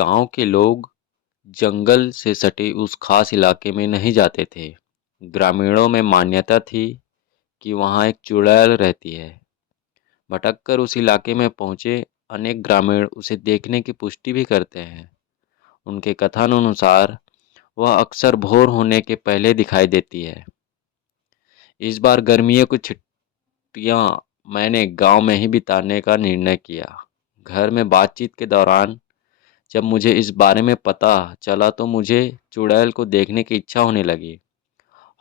गांव के लोग जंगल से सटे उस खास इलाके में नहीं जाते थे। ग्रामीणों में मान्यता थी कि वहाँ एक चुड़ैल रहती है। भटककर उस इलाके में पहुँचे अनेक ग्रामीण उसे देखने की पुष्टि भी करते हैं। उनके कथन अनुसार वह अक्सर भोर होने के पहले दिखाई देती है। इस बार गर्मियों की छुट्टियां मैंने गांव में ही बिताने का निर्णय किया। घर में बातचीत के दौरान जब मुझे इस बारे में पता चला तो मुझे चुड़ैल को देखने की इच्छा होने लगी।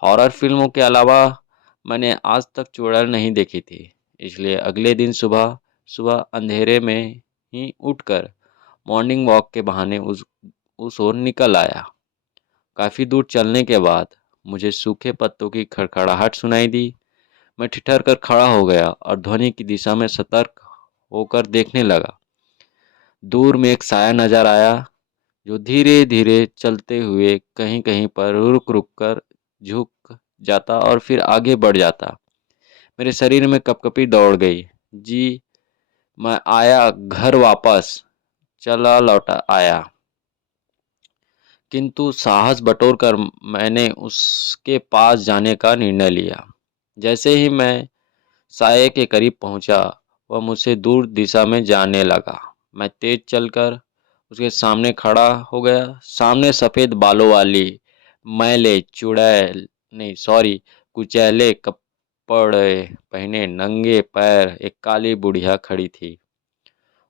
हॉरर फिल्मों के अलावा मैंने आज तक चुड़ैल नहीं देखी थी, इसलिए अगले दिन सुबह सुबह अंधेरे में ही उठकर मॉर्निंग वॉक के बहाने उस ओर निकल आया। काफ़ी दूर चलने के बाद मुझे सूखे पत्तों की खड़खड़ाहट सुनाई दी। मैं ठिठर कर खड़ा हो गया और ध्वनि की दिशा में सतर्क होकर देखने लगा। दूर में एक साया नजर आया जो धीरे धीरे चलते हुए कहीं कहीं पर रुक रुक कर झुक जाता और फिर आगे बढ़ जाता। मेरे शरीर में कपकपी दौड़ गई। जी, मैं आया घर वापस चला लौटा आया, किंतु साहस बटोर कर मैंने उसके पास जाने का निर्णय लिया। जैसे ही मैं साये के करीब पहुंचा, वह मुझसे दूर दिशा में जाने लगा। मैं तेज चलकर उसके सामने खड़ा हो गया। सामने सफ़ेद बालों वाली मैले चुड़ैल नहीं सॉरी कुचैले कपड़े पहने नंगे पैर एक काली बुढ़िया खड़ी थी।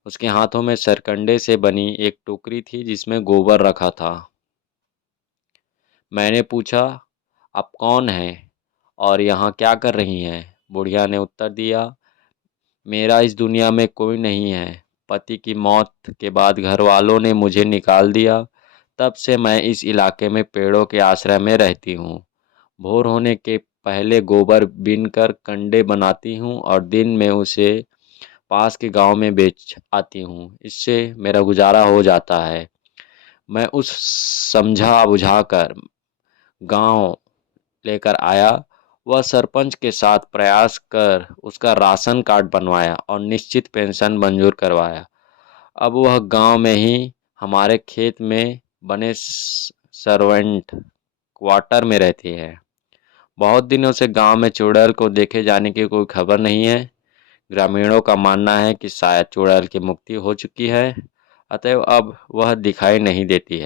उसके हाथों में सरकंडे से बनी एक टोकरी थी जिसमें गोबर रखा था। मैंने पूछा, आप कौन हैं और यहाँ क्या कर रही हैं? बुढ़िया ने उत्तर दिया, मेरा इस दुनिया में कोई नहीं है। पति की मौत के बाद घर वालों ने मुझे निकाल दिया। तब से मैं इस इलाके में पेड़ों के आश्रय में रहती हूँ। भोर होने के पहले गोबर बीनकर कंडे बनाती हूँ और दिन में उसे पास के गांव में बेच आती हूँ। इससे मेरा गुजारा हो जाता है। मैं उस समझा बुझाकर गांव लेकर आया। वह सरपंच के साथ प्रयास कर उसका राशन कार्ड बनवाया और निश्चित पेंशन मंजूर करवाया। अब वह गांव में ही हमारे खेत में बने सर्वेंट क्वार्टर में रहती है। बहुत दिनों से गांव में चुड़ैल को देखे जाने की कोई खबर नहीं है। ग्रामीणों का मानना है कि शायद चुड़ैल की मुक्ति हो चुकी है, अतएव अब वह दिखाई नहीं देती है।